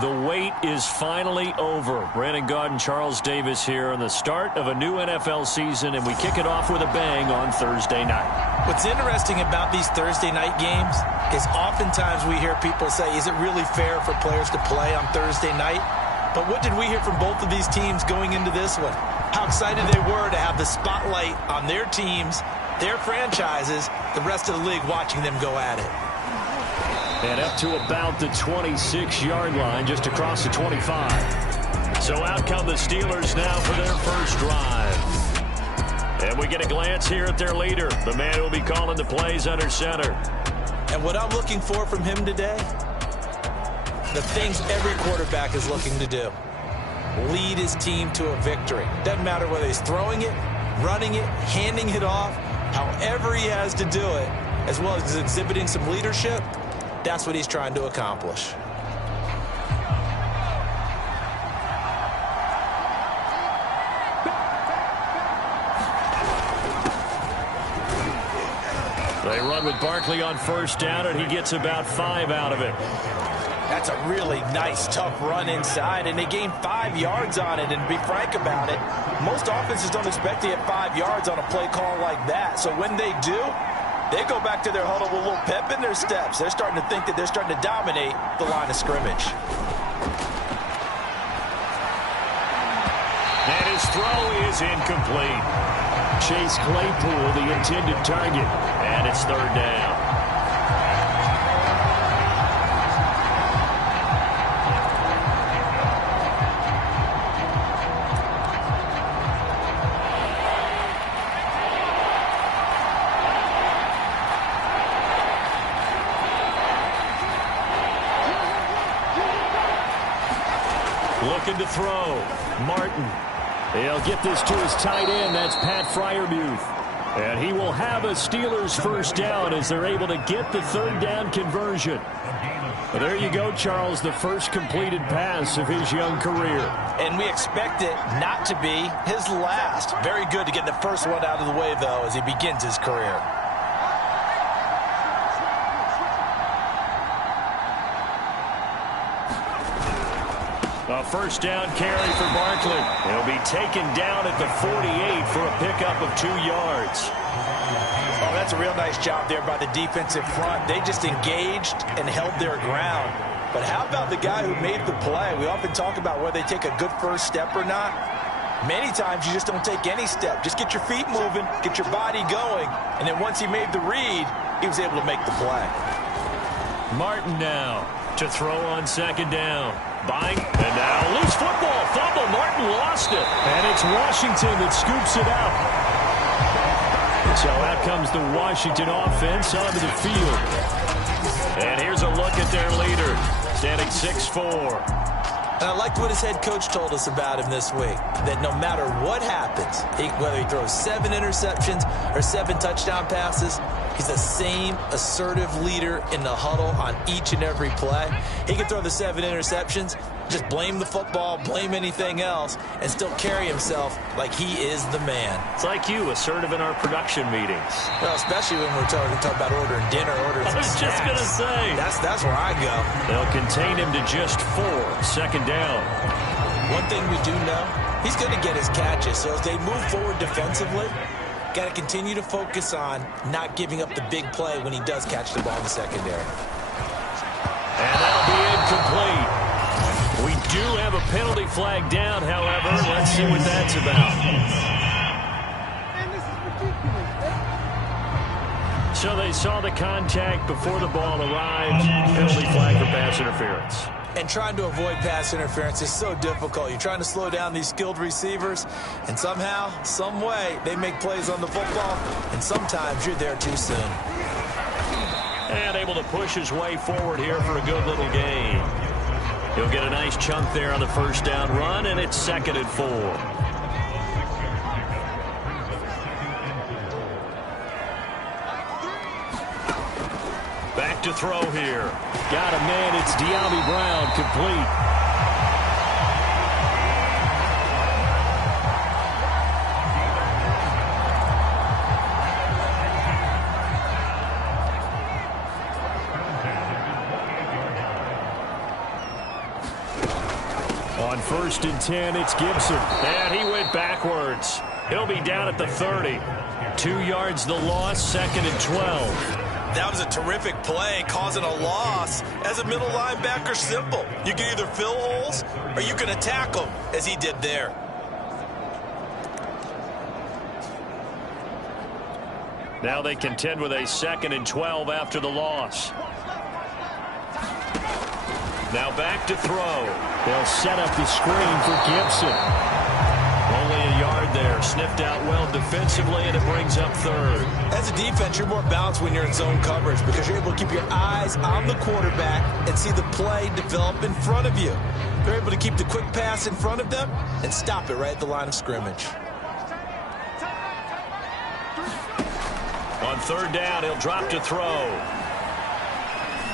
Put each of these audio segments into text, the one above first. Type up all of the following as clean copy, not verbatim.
The wait is finally over. Brandon Gaudin and Charles Davis here on the start of a new NFL season, and we kick it off with a bang on Thursday night. What's interesting about these Thursday night games is oftentimes we hear people say, is it really fair for players to play on Thursday night? But what did we hear from both of these teams going into this one? How excited they were to have the spotlight on their teams, their franchises, the rest of the league watching them go at it. And up to about the 26-yard line, just across the 25. So out come the Steelers now for their first drive. And we get a glance here at their leader, the man who will be calling the plays under center. And what I'm looking for from him today, the things every quarterback is looking to do. Lead his team to a victory. Doesn't matter whether he's throwing it, running it, handing it off, however he has to do it, as well as exhibiting some leadership. That's what he's trying to accomplish. They run with Barkley on first down, and he gets about 5 out of it. That's a really nice, tough run inside, and they gain 5 yards on it. And to be frank about it, most offenses don't expect to get 5 yards on a play call like that. So when they do, they go back to their huddle with a little pep in their steps. They're starting to think that they're starting to dominate the line of scrimmage. And his throw is incomplete. Chase Claypool, the intended target, and it's third down. Looking to throw. Martin. He'll get this to his tight end. That's Pat Freiermuth. And he will have a Steelers first down as they're able to get the third down conversion. Well, there you go, Charles, the first completed pass of his young career. And we expect it not to be his last. Very good to get the first one out of the way, though, as he begins his career. A first down carry for Barkley. He'll be taken down at the 48 for a pickup of 2 yards. Oh, that's a real nice job there by the defensive front. They just engaged and held their ground. But how about the guy who made the play? We often talk about whether they take a good first step or not. Many times you just don't take any step. Just get your feet moving, get your body going, and then once he made the read, he was able to make the play. Martin now to throw on second down. Buying, and now loose football, fumble, Martin lost it. And it's Washington that scoops it out. So out comes the Washington offense onto the field. And here's a look at their leader, standing 6'4". And I liked what his head coach told us about him this week, that no matter what happens, whether he throws 7 interceptions or 7 touchdown passes, he's the same assertive leader in the huddle on each and every play. He can throw the 7 interceptions, just blame the football, blame anything else, and still carry himself like he is the man. It's like you, assertive in our production meetings. Well, especially when we're talking about ordering dinner, ordering some snacks. I was just going to say. That's where I go. They'll contain him to just 4, second down. One thing we do know, he's going to get his catches. So as they move forward defensively, got to continue to focus on not giving up the big play when he does catch the ball in the secondary. And that'll be incomplete. We do have a penalty flag down, however. Let's see what that's about. So they saw the contact before the ball arrived. Penalty flag for pass interference. And trying to avoid pass interference is so difficult. You're trying to slow down these skilled receivers, and somehow, some way, they make plays on the football, and sometimes you're there too soon. And able to push his way forward here for a good little gain. He'll get a nice chunk there on the first down run, and it's 2nd and 4. Back to throw here. Got a man. It's De'Ami Brown, complete. On 1st and 10, it's Gibson. And he went backwards. He'll be down at the 30. 2 yards the loss, 2nd and 12. That was a terrific play, causing a loss. As a middle linebacker, simple. You can either fill holes or you can attack them, as he did there. Now they contend with a 2nd and 12 after the loss. Now back to throw. They'll set up the screen for Gibson. Only a yard there. Sniffed out well defensively, and it brings up 3rd. As a defense, you're more balanced when you're in zone coverage because you're able to keep your eyes on the quarterback and see the play develop in front of you. They're able to keep the quick pass in front of them and stop it right at the line of scrimmage. On 3rd down, he'll drop to throw.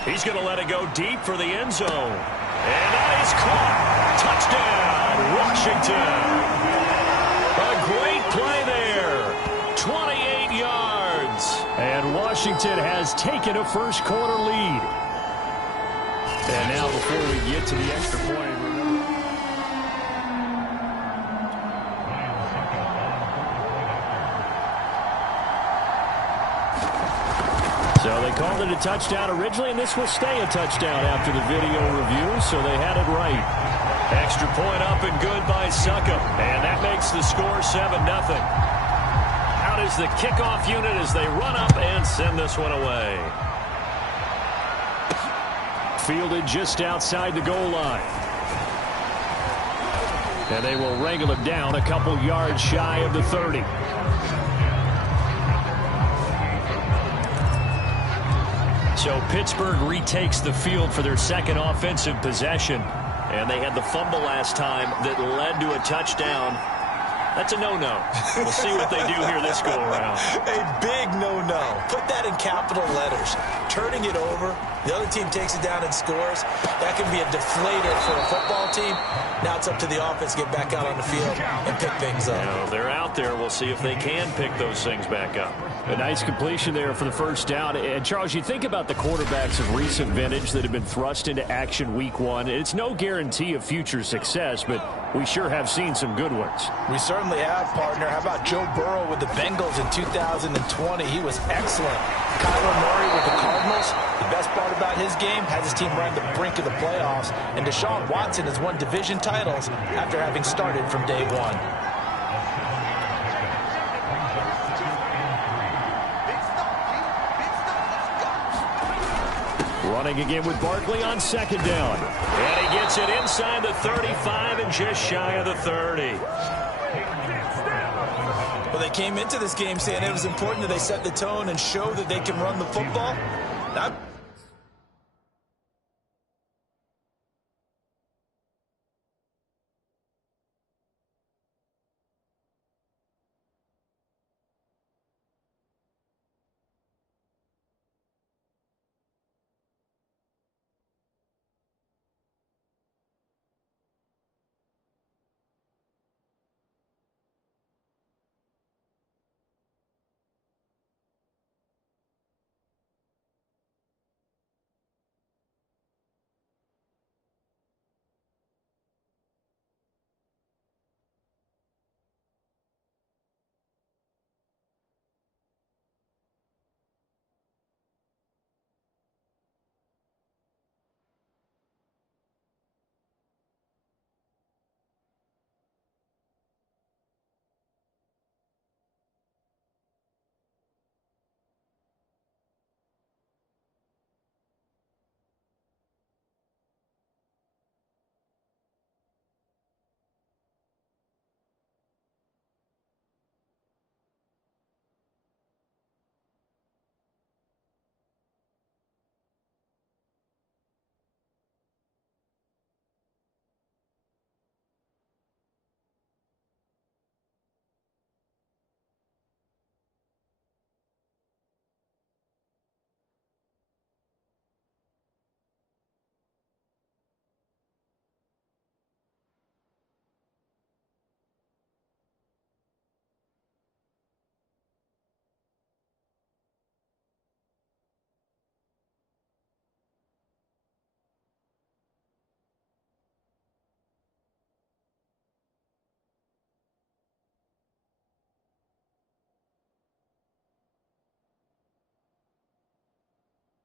He's going to let it go deep for the end zone. And that is caught. Touchdown, Washington. A great play there. 28 yards. And Washington has taken a first quarter lead. And now before we get to the extra point, so they called it a touchdown originally, and this will stay a touchdown after the video review, so they had it right. Extra point up and good by Succop, and that makes the score 7-0. Out is the kickoff unit as they run up and send this one away. Fielded just outside the goal line. And they will wrangle him down a couple yards shy of the 30. So Pittsburgh retakes the field for their 2nd offensive possession. And they had the fumble last time that led to a touchdown. That's a no-no. We'll see what they do here this go-around. A big no-no. Put that in capital letters. Turning it over, the other team takes it down and scores. That can be a deflator for a football team. Now it's up to the offense to get back out on the field and pick things up. Now, they're out there. We'll see if they can pick those things back up. A nice completion there for the 1st down. And, Charles, you think about the quarterbacks of recent vintage that have been thrust into action week 1. It's no guarantee of future success, but we sure have seen some good ones. We certainly have, partner. How about Joe Burrow with the Bengals in 2020? He was excellent. Kyler Murray with the Cardinals. The best part about his game has his team right on the brink of the playoffs. And Deshaun Watson has won division titles after having started from day 1. Running again with Barkley on 2nd down. And he gets it inside the 35 and just shy of the 30. Well, they came into this game saying it was important that they set the tone and show that they can run the football. Now,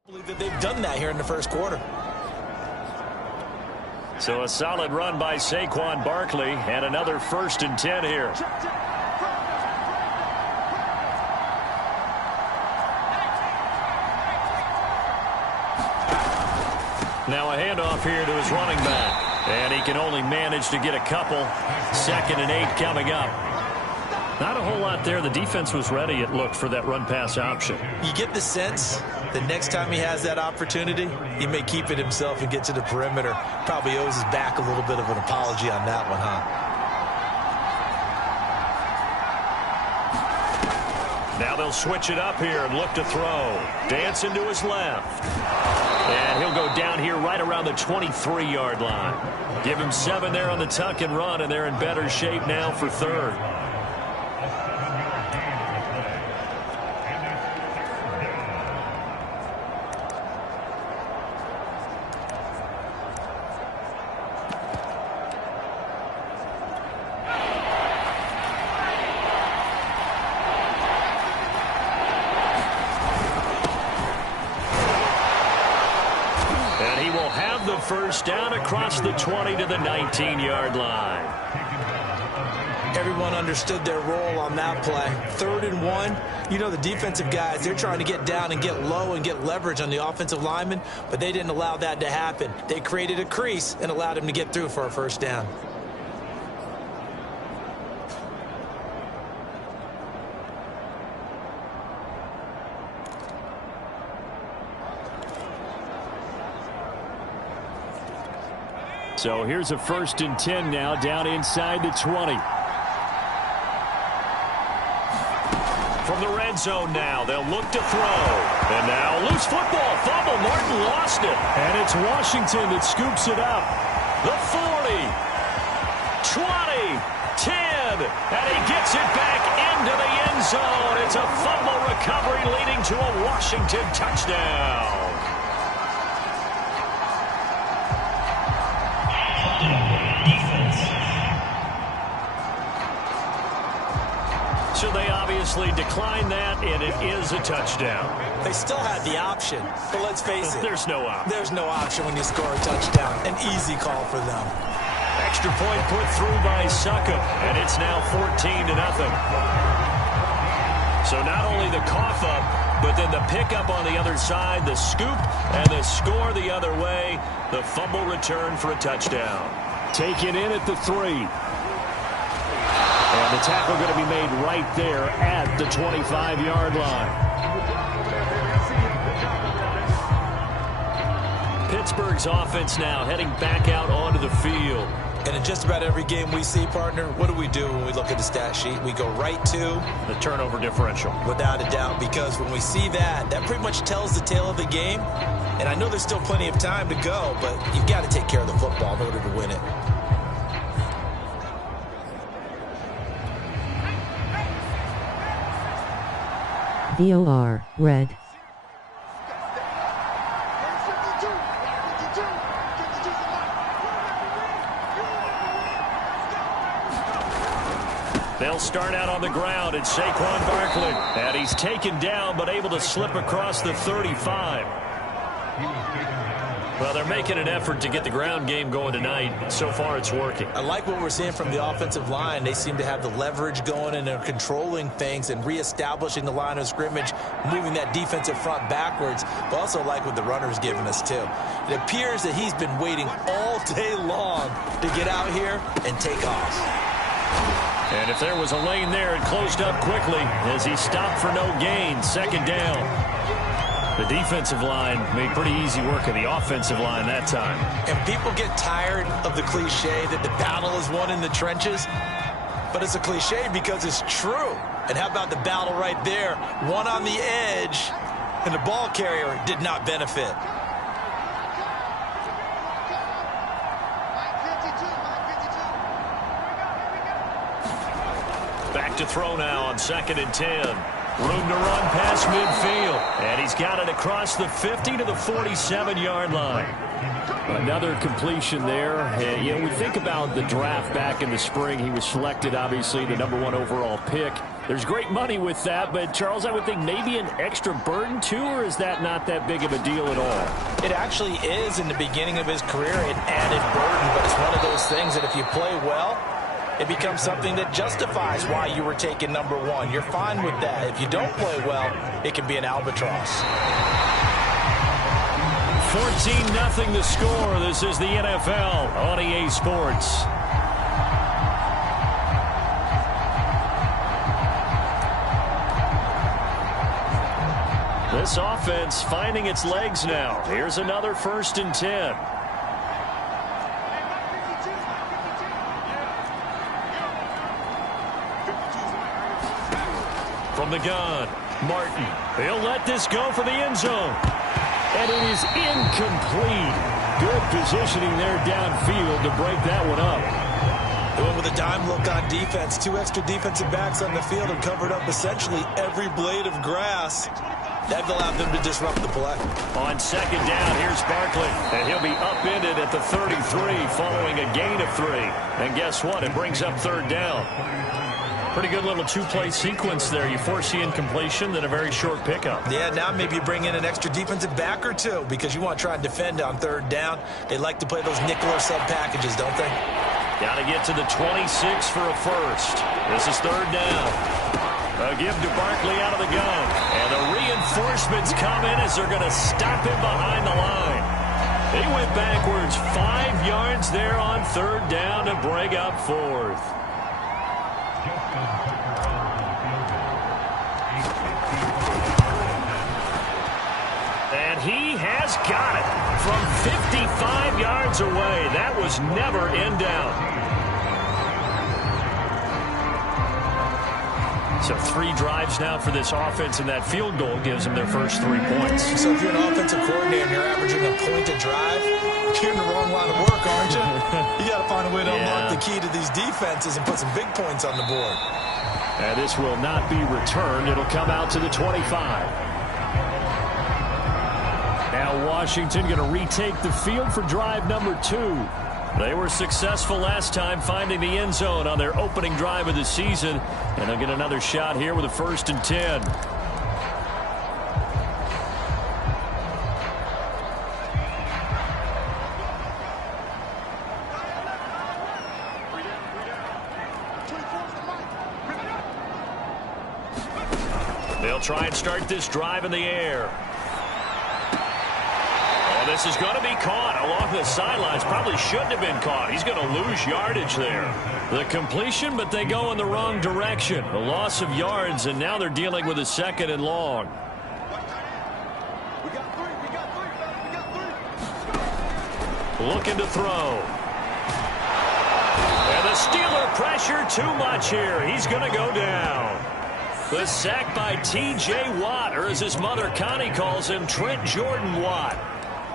I believe that they've done that here in the first quarter. So a solid run by Saquon Barkley and another 1st and 10 here. Now a handoff here to his running back. And he can only manage to get a couple. 2nd and 8 coming up. Not a whole lot there. The defense was ready, it looked, for that run-pass option. You get the sense that next time he has that opportunity, he may keep it himself and get to the perimeter. Probably owes his back a little bit of an apology on that one, huh? Now they'll switch it up here and look to throw. Dancing to his left. And he'll go down here right around the 23-yard line. Give him 7 there on the tuck and run, and they're in better shape now for 3rd. First down across the 20 to the 19-yard line. Everyone understood their role on that play. 3rd and 1. You know, the defensive guys, they're trying to get down and get low and get leverage on the offensive lineman, but they didn't allow that to happen. They created a crease and allowed him to get through for a 1st down. So here's a 1st and 10 now, down inside the 20. From the red zone now, they'll look to throw. And now loose football, fumble, Martin lost it. And it's Washington that scoops it up. The 40, 20, 10, and he gets it back into the end zone. It's a fumble recovery leading to a Washington touchdown. So they obviously declined that, and it is a touchdown. They still had the option, but let's face it. There's no option. There's no option when you score a touchdown. An easy call for them. Extra point put through by Succop, and it's now 14-0. So not only the cough up, but then the pickup on the other side, the scoop, and the score the other way. The fumble return for a touchdown. Taken in at the 3. And the tackle going to be made right there at the 25-yard line. Pittsburgh's offense now heading back out onto the field. And in just about every game we see, partner, what do we do when we look at the stat sheet? We go right to the turnover differential. Without a doubt, because when we see that, that pretty much tells the tale of the game. And I know there's still plenty of time to go, but you've got to take care of the football in order to win it. VOR, red. They'll start out on the ground. It's Saquon Barkley. And he's taken down, but able to slip across the 35. Well, they're making an effort to get the ground game going tonight. So far, it's working. I like what we're seeing from the offensive line. They seem to have the leverage going, and they're controlling things and reestablishing the line of scrimmage, moving that defensive front backwards. But also like what the runner's giving us, too. It appears that he's been waiting all day long to get out here and take off. And if there was a lane there, it closed up quickly as he stopped for no gain. 2nd down. The defensive line made pretty easy work of the offensive line that time. And people get tired of the cliche that the battle is won in the trenches. But it's a cliche because it's true. And how about the battle right there? One on the edge, and the ball carrier did not benefit. Back to throw now on 2nd and 10. Room to run past midfield. And he's got it across the 50 to the 47-yard line. Another completion there. And, you know, we think about the draft back in the spring. He was selected, obviously, the #1 overall pick. There's great money with that, but Charles, I would think maybe an extra burden too, or is that not that big of a deal at all? It actually is in the beginning of his career an added burden, but it's one of those things that if you play well, it becomes something that justifies why you were taken #1. You're fine with that. If you don't play well, it can be an albatross. 14-0 the score. This is the NFL on EA Sports. This offense finding its legs now. Here's another 1st and 10. From the gun, Martin. He'll let this go for the end zone. And it is incomplete. Good positioning there downfield to break that one up. Going with a dime look on defense. 2 extra defensive backs on the field and covered up essentially every blade of grass. That allowed them to disrupt the play. On 2nd down, here's Barkley. And he'll be upended at the 33 following a gain of 3. And guess what? It brings up 3rd down. Pretty good little 2-play sequence there. You force the incompletion, then a very short pickup. Yeah, now maybe you bring in an extra defensive back or 2 because you want to try and defend on 3rd down. They like to play those nickel or sub packages, don't they? Got to get to the 26 for a first. This is 3rd down. A give to Barkley out of the gun. And the reinforcements come in as they're going to stop him behind the line. He went backwards 5 yards there on 3rd down to break up 4th. And he has got it from 55 yards away. That was never in doubt. So 3 drives now for this offense, and that field goal gives them their first 3 points. So if you're an offensive coordinator and you're averaging a point a drive, you're in the wrong line of work, aren't you? You got to find a way to unlock the key to these defenses and put some big points on the board. And this will not be returned. It'll come out to the 25. Now Washington going to retake the field for drive number 2. They were successful last time finding the end zone on their opening drive of the season. And they'll get another shot here with a 1st and 10. They'll try and start this drive in the air. This is going to be caught along the sidelines. Probably shouldn't have been caught. He's going to lose yardage there. The completion, but they go in the wrong direction. A loss of yards, and now they're dealing with a 2nd and long. Looking to throw. And the Steeler pressure too much here. He's going to go down. The sack by T.J. Watt, or as his mother Connie calls him, Trent Jordan Watt.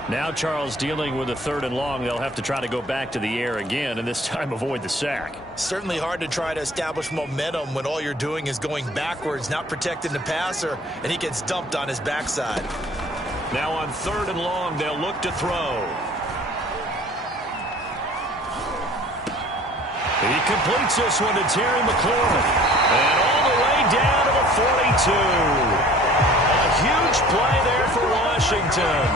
Now Charles dealing with a 3rd and long. They'll have to try to go back to the air again, and this time avoid the sack. Certainly hard to try to establish momentum when all you're doing is going backwards, not protecting the passer, and he gets dumped on his backside. Now on 3rd and long, they'll look to throw. He completes this one to Terry McLaurin. And all the way down to the 42. A huge play there for Washington.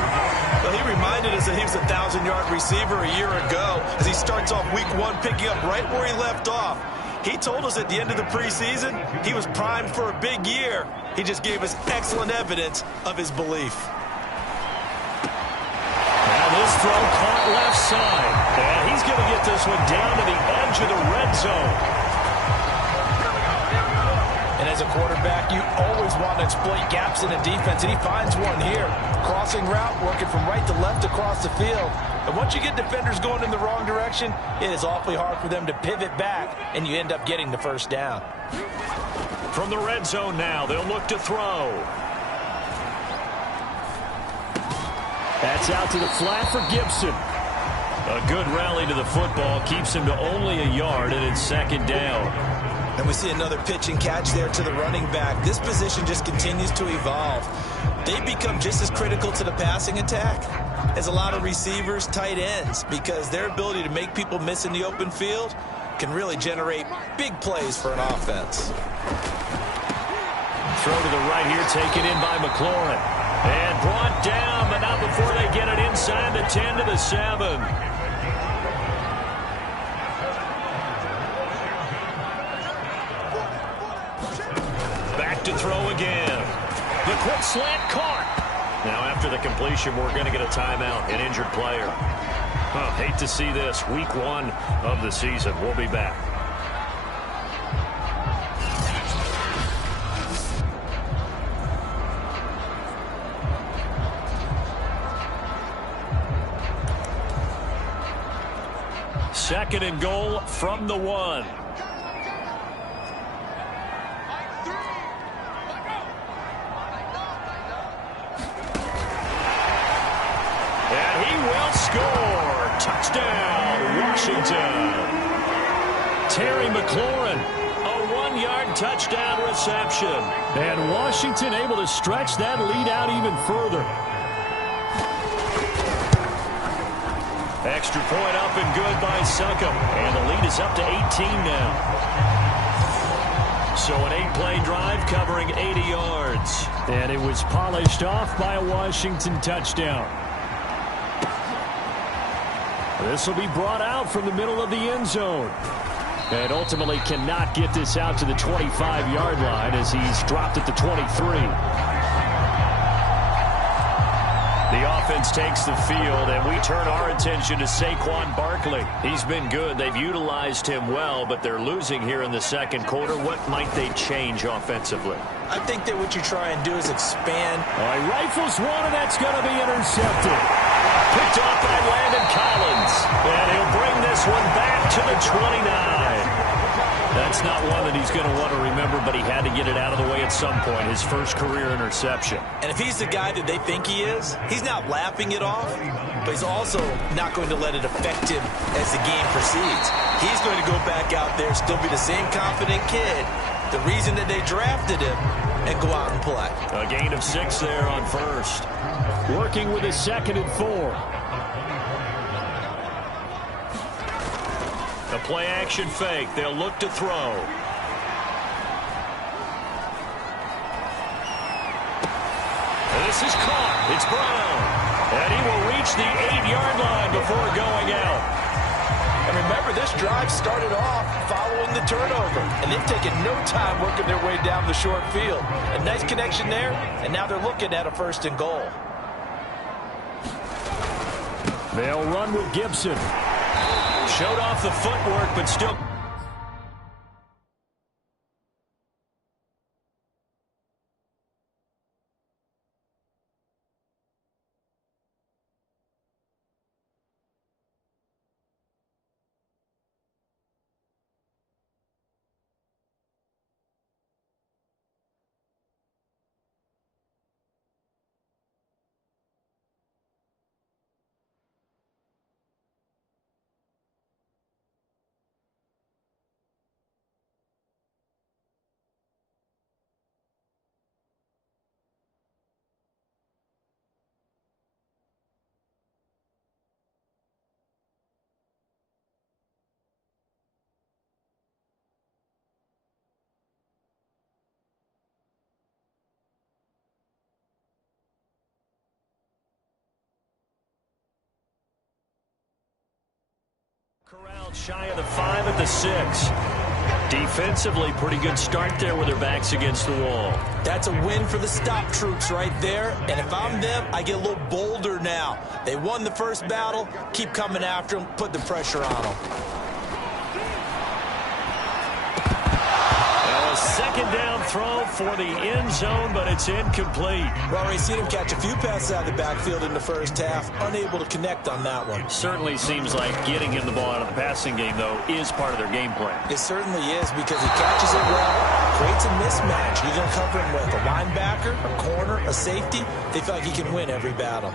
Well, he reminded us that he was a 1,000-yard receiver a year ago as he starts off week 1 picking up right where he left off. He told us at the end of the preseason he was primed for a big year. He just gave us excellent evidence of his belief. Now this throw caught left side. And he's going to get this one down to the edge of the red zone. And as a quarterback, you always want to exploit gaps in a defense, and he finds one here. Crossing route, working from right to left across the field. And once you get defenders going in the wrong direction, it is awfully hard for them to pivot back, and you end up getting the 1st down. From the red zone now, they'll look to throw. That's out to the flat for Gibson. A good rally to the football keeps him to only a yard, and it's 2nd down. And we see another pitch and catch there to the running back. This position just continues to evolve. They become just as critical to the passing attack as a lot of receivers, tight ends, because their ability to make people miss in the open field can really generate big plays for an offense. throw to the right here, taken in by McLaurin. And brought down, but not before they get it inside the 10 to the 7. Back to throw again. The quick slant caught. Now after the completion, we're going to get a timeout, an injured player. Hate to see this. Week 1 of the season. We'll be back. Second and goal from the 1. And he will score. Touchdown, Washington. Terry McLaurin, a 1-yard touchdown reception. And Washington able to stretch that lead out even further. Extra point up and good by Succop. And the lead is up to 18 now. So an 8-play drive covering 80 yards. And it was polished off by a Washington touchdown. This will be brought out from the middle of the end zone. And ultimately cannot get this out to the 25-yard line as he's dropped at the 23. The offense takes the field, and we turn our attention to Saquon Barkley. He's been good. They've utilized him well, but they're losing here in the second quarter. What might they change offensively? I think that what you try and do is expand. All right, rifles one, and that's going to be intercepted. Picked off by Landon Collins. And he'll bring this one back to the 29. That's not one that he's going to want to remember, but he had to get it out of the way at some point. His first career interception. And if he's the guy that they think he is, he's not laughing it off, but he's also not going to let it affect him as the game proceeds. He's going to go back out there, still be the same confident kid, the reason that they drafted him, and go out and play. A gain of 6 there on first. Working with his 2nd and 4. A play-action fake. They'll look to throw. This is caught. It's Brown. And he will reach the 8-yard line before going out. And remember, this drive started off following the turnover. And they've taken no time working their way down the short field. A nice connection there, and now they're looking at a 1st and goal. They'll run with Gibson. Showed off the footwork, but still. Corralled shy of the 5 at the 6. Defensively, pretty good start there with their backs against the wall. That's a win for the stop troops right there. And if I'm them, I get a little bolder now. They won the first battle. Keep coming after them. Put the pressure on them. Now a 2nd down throw for the end zone, but it's incomplete. Well, already seen him catch a few passes out of the backfield in the first half. Unable to connect on that one. Certainly seems like getting him the ball out of the passing game, though, is part of their game plan. It certainly is because he catches it well, creates a mismatch. You're going to cover him with a linebacker, a corner, a safety. They feel like he can win every battle.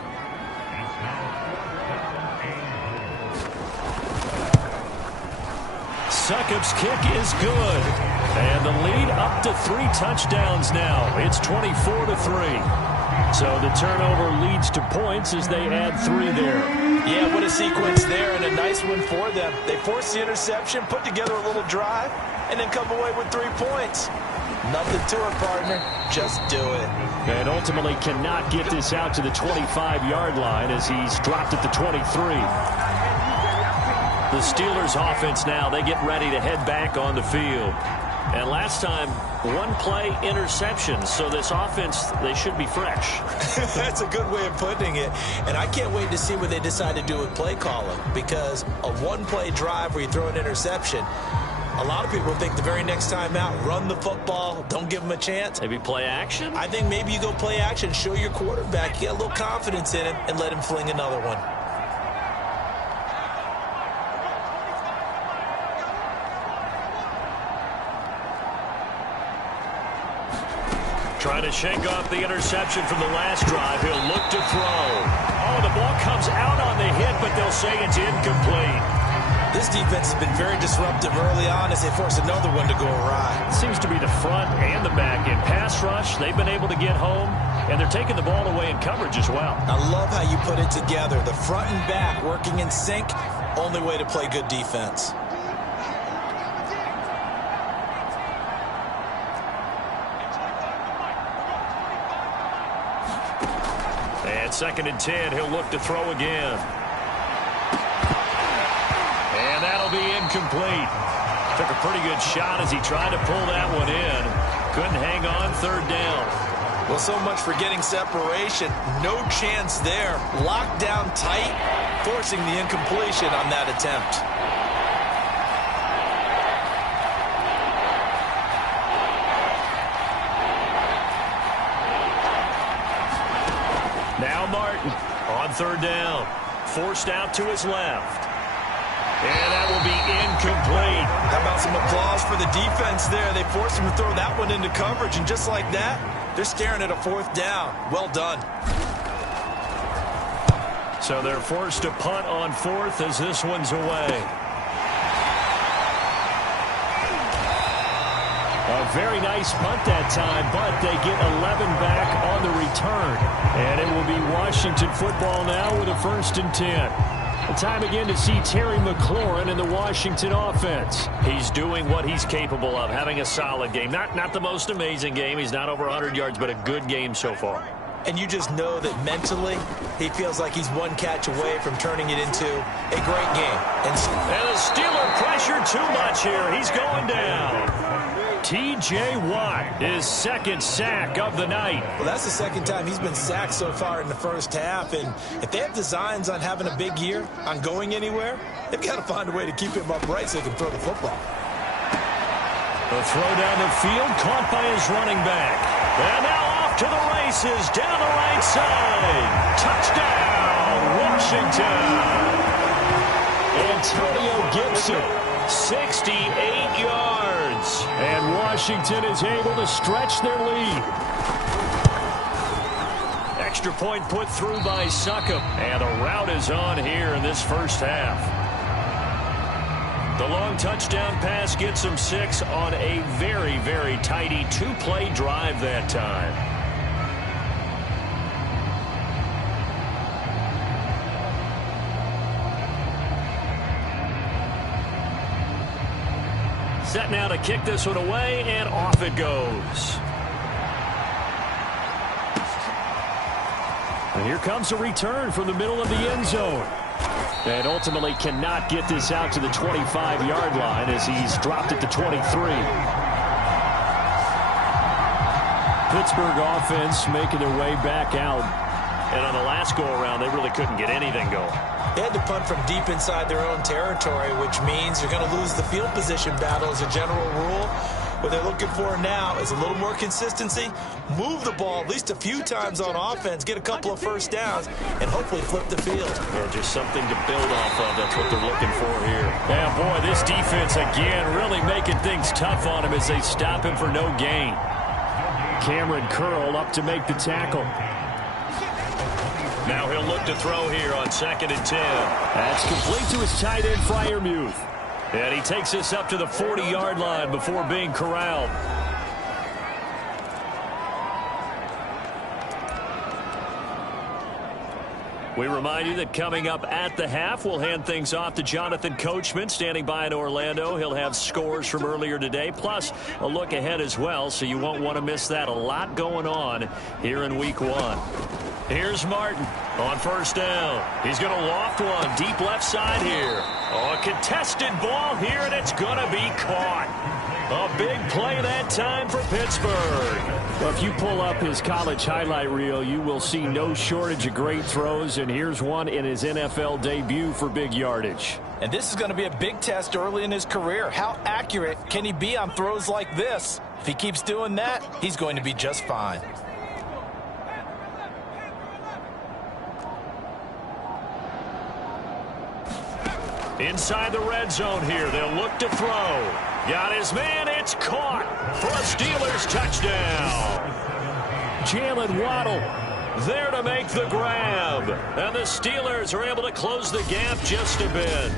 Succop's kick is good. And the lead up to 3 touchdowns now. It's 24-3. So the turnover leads to points as they add 3 there. Yeah, what a sequence there, and a nice one for them. They force the interception, put together a little drive, and then come away with 3 points. Nothing to it, partner. Just do it. And ultimately cannot get this out to the 25-yard line as he's dropped at the 23. The Steelers offense now, they get ready to head back on the field. And last time, one-play interception. So this offense, they should be fresh. That's a good way of putting it. And I can't wait to see what they decide to do with play calling. Because a one-play drive where you throw an interception, a lot of people think the very next time out, run the football, don't give them a chance. Maybe play action? I think maybe you go play action, show your quarterback, get a little confidence in him, and let him fling another one. Trying to shake off the interception from the last drive. He'll look to throw. Oh, the ball comes out on the hit, but they'll say it's incomplete. This defense has been very disruptive early on as they force another one to go awry. It seems to be the front and the back end. Pass rush, they've been able to get home, and they're taking the ball away in coverage as well. I love how you put it together. The front and back working in sync, only way to play good defense. And 2nd and 10, he'll look to throw again. And that'll be incomplete. Took a pretty good shot as he tried to pull that one in. Couldn't hang on 3rd down. Well, so much for getting separation. No chance there. Locked down tight, forcing the incompletion on that attempt. Now Martin on 3rd down. Forced out to his left. And that will be incomplete. How about some applause for the defense there? They forced him to throw that one into coverage, and just like that, they're staring at a 4th down. Well done. So they're forced to punt on 4th as this one's away. A very nice punt that time, but they get 11 back on the return. And it will be Washington football now with a 1st and 10. The time again to see Terry McLaurin in the Washington offense. He's doing what he's capable of, having a solid game. Not the most amazing game. He's not over 100 yards, but a good game so far. And you just know that mentally, he feels like he's one catch away from turning it into a great game. And the Steeler pressure too much here. He's going down. T.J. Watt, his 2nd sack of the night. Well, that's the 2nd time he's been sacked so far in the first half. And if they have designs on having a big year, on going anywhere, they've got to find a way to keep him upright so he can throw the football. The throw down the field, caught by his running back. And now off to the races, down the right side. Touchdown, Washington. Antonio Gibson, 68 yards. And Washington is able to stretch their lead. Extra point put through by Succop. And the route is on here in this first half. The long touchdown pass gets him 6 on a very, very tidy 2-play drive that time. Set now to kick this one away, and off it goes. And here comes a return from the middle of the end zone. And ultimately cannot get this out to the 25-yard line as he's dropped at the 23. Pittsburgh offense making their way back out. And on the last go-around, they really couldn't get anything going. They had to punt from deep inside their own territory, which means you're going to lose the field position battle as a general rule. What they're looking for now is a little more consistency, move the ball at least a few times on offense, get a couple of 1st downs, and hopefully flip the field. Well, just something to build off of. That's what they're looking for here. Yeah, boy, this defense, again, really making things tough on him as they stop him for no gain. Cameron Curl up to make the tackle. Now he'll look to throw here on 2nd and 10. That's complete to his tight end, Freiermuth. And he takes this up to the 40-yard line before being corralled. We remind you that coming up at the half, we'll hand things off to Jonathan Coachman, standing by in Orlando. He'll have scores from earlier today, plus a look ahead as well, so you won't want to miss that. A lot going on here in Week 1. Here's Martin on first down. He's going to loft one deep left side here. Oh, a contested ball here, and it's going to be caught. A big play that time for Pittsburgh. Well, if you pull up his college highlight reel, you will see no shortage of great throws, and here's one in his NFL debut for big yardage. And this is going to be a big test early in his career. How accurate can he be on throws like this? If he keeps doing that, he's going to be just fine. Inside the red zone here, they'll look to throw. Got his man, it's caught for a Steelers touchdown. Jalen Waddle there to make the grab. And the Steelers are able to close the gap just a bit.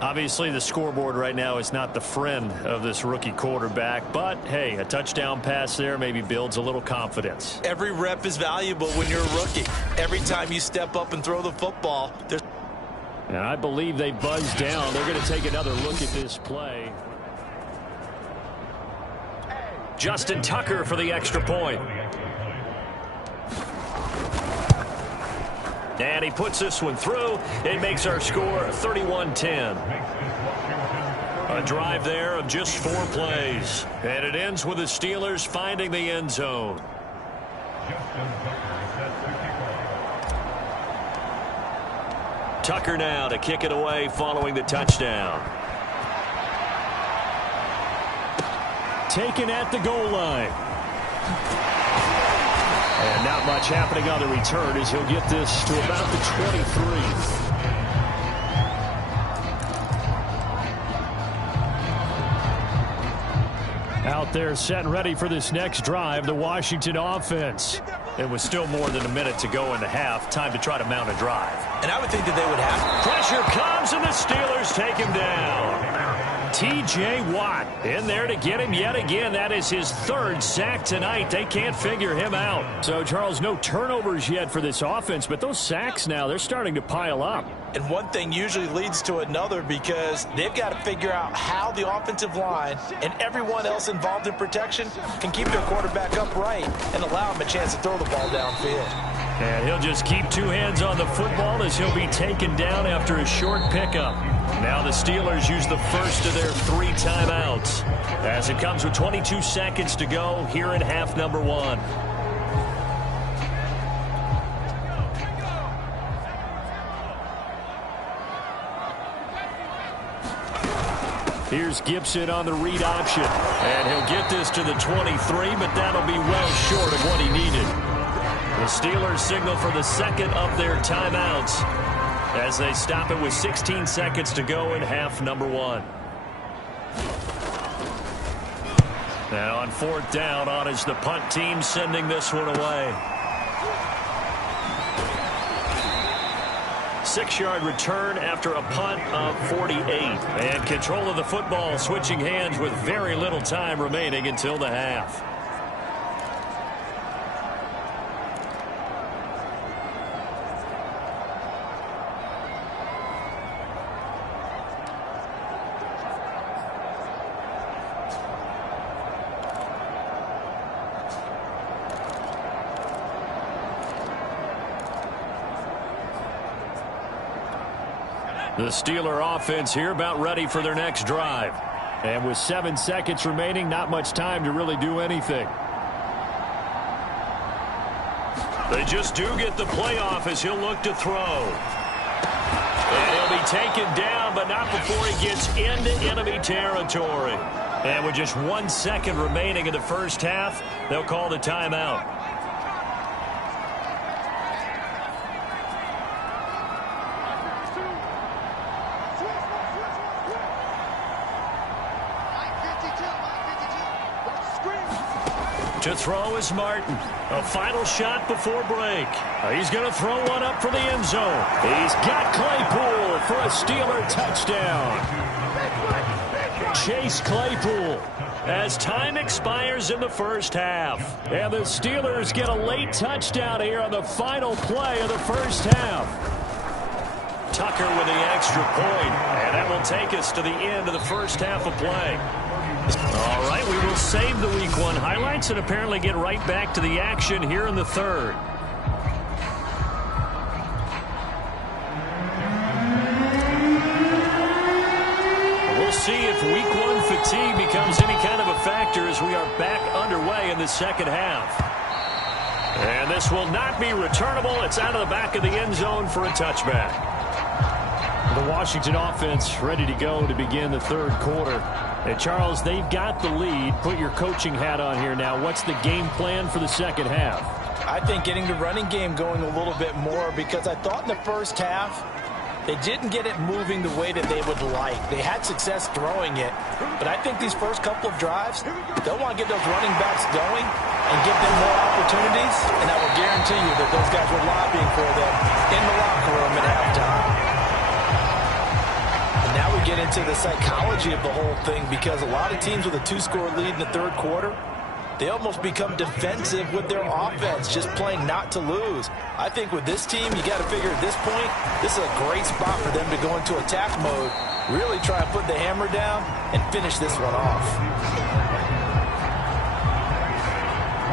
Obviously, the scoreboard right now is not the friend of this rookie quarterback, but, hey, a touchdown pass there maybe builds a little confidence. Every rep is valuable when you're a rookie. Every time you step up and throw the football, there's... And I believe they buzzed down. They're going to take another look at this play. Justin Tucker for the extra point. And he puts this one through. It makes our score 31-10. A drive there of just 4 plays. And it ends with the Steelers finding the end zone. Tucker now to kick it away following the touchdown. Taken at the goal line. And not much happening on the return as he'll get this to about the 23. Out there set and ready for this next drive, the Washington offense. It was still more than a minute to go in the half. Time to try to mount a drive. And I would think that they would have. Pressure comes, and the Steelers take him down. T.J. Watt in there to get him yet again. That is his 3rd sack tonight. They can't figure him out. So, Charles, no turnovers yet for this offense, but those sacks now, they're starting to pile up. And one thing usually leads to another because they've got to figure out how the offensive line and everyone else involved in protection can keep their quarterback upright and allow him a chance to throw the ball downfield. And he'll just keep 2 hands on the football as he'll be taken down after a short pickup. Now the Steelers use the first of their 3 timeouts as it comes with 22 seconds to go here in half number 1. Here's Gibson on the read option. And he'll get this to the 23, but that'll be well short of what he needed. The Steelers signal for the second of their timeouts as they stop it with 16 seconds to go in half number 1. Now on 4th down, on is the punt team sending this one away. 6-yard return after a punt of 48. And control of the football switching hands with very little time remaining until the half. The Steeler offense here about ready for their next drive. And with 7 seconds remaining, not much time to really do anything. They just do get the playoff as he'll look to throw. And he'll be taken down, but not before he gets into enemy territory. And with just 1 second remaining in the first half, they'll call the timeout. To throw is Martin. A final shot before break. He's going to throw one up for the end zone. He's got Claypool for a Steeler touchdown. Chase Claypool as time expires in the first half. And the Steelers get a late touchdown here on the final play of the first half. Tucker with the extra point, and that will take us to the end of the first half of play. All right, we will save the Week 1 highlights and apparently get right back to the action here in the third. We'll see if Week 1 fatigue becomes any kind of a factor as we are back underway in the second half. And this will not be returnable. It's out of the back of the end zone for a touchback. The Washington offense ready to go to begin the third quarter. And Charles, they've got the lead. Put your coaching hat on here now. What's the game plan for the second half? I think getting the running game going a little bit more, because I thought in the first half they didn't get it moving the way that they would like. They had success throwing it, but I think these first couple of drives, they'll want to get those running backs going and give them more opportunities, and I will guarantee you that those guys were lobbying for them in the locker room at halftime. Now we get into the psychology of the whole thing, because a lot of teams with a 2-score lead in the third quarter, they almost become defensive with their offense, just playing not to lose. I think with this team, you got to figure at this point, this is a great spot for them to go into attack mode, really try and put the hammer down and finish this one off.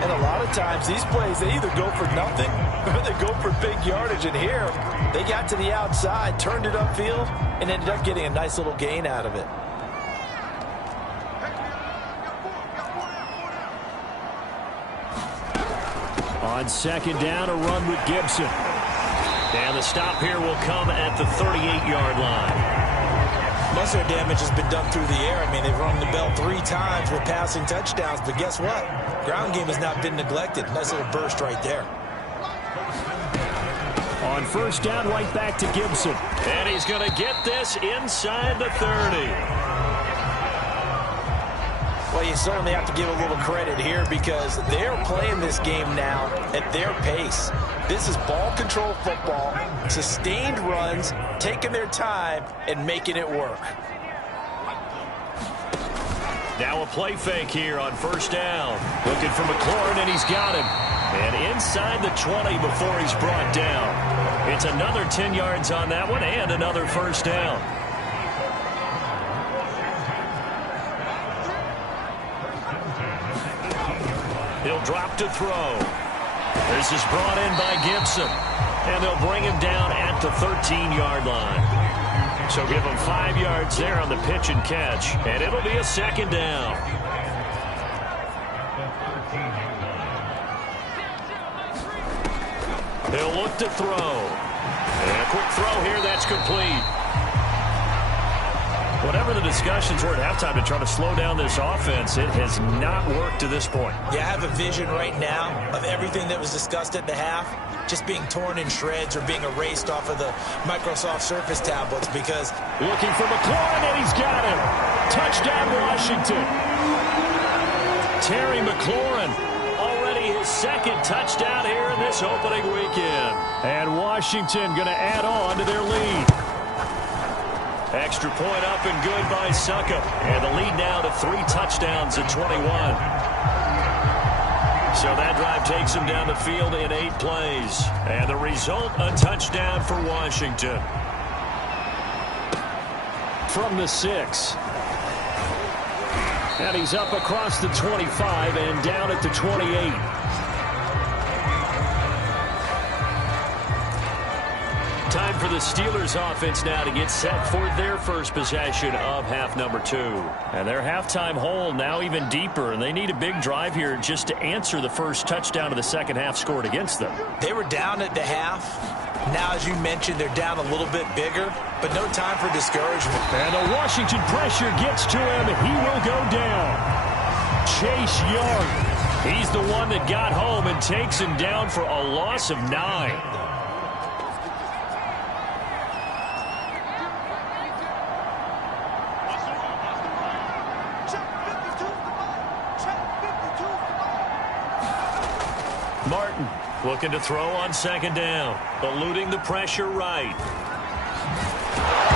And a lot of times, these plays, they either go for nothing or they go for big yardage. And here, they got to the outside, turned it upfield, and ended up getting a nice little gain out of it. On second down, a run with Gibson. And the stop here will come at the 38-yard line. Most of their damage has been done through the air. I mean, they've rung the bell 3 times with passing touchdowns, but guess what? Ground game has not been neglected. Nice little burst right there. On first down, right back to Gibson. And he's going to get this inside the 30. Well, you certainly have to give a little credit here, because they're playing this game now at their pace. This is ball control football, sustained runs, taking their time and making it work. Now a play fake here on first down. Looking for McLaurin, and he's got him. And inside the 20 before he's brought down. It's another 10 yards on that one and another first down. He'll drop to throw. This is brought in by Gibson. And they'll bring him down at the 13-yard line. So give him 5 yards there on the pitch and catch. And it'll be a second down. He'll look to throw. And a quick throw here, that's complete. Whatever the discussions were at halftime to try to slow down this offense, it has not worked to this point. Yeah, I have a vision right now of everything that was discussed at the half just being torn in shreds or being erased off of the Microsoft Surface tablets, because... Looking for McLaurin, and he's got him. Touchdown, Washington. Terry McLaurin, already his second touchdown here in this opening weekend. And Washington going to add on to their lead. Extra point up and good by Succop. And the lead now to 3 touchdowns at 21. So that drive takes him down the field in 8 plays. And the result, a touchdown for Washington. From the 6. And he's up across the 25 and down at the 28. Time for the Steelers offense now to get set for their first possession of half number 2. And their halftime hole now even deeper, and they need a big drive here just to answer the first touchdown of the second half scored against them. They were down at the half. Now, as you mentioned, they're down a little bit bigger, but no time for discouragement. And the Washington pressure gets to him. He will go down. Chase Young. He's the one that got home and takes him down for a loss of 9. Martin looking to throw on second down, eluding the pressure right.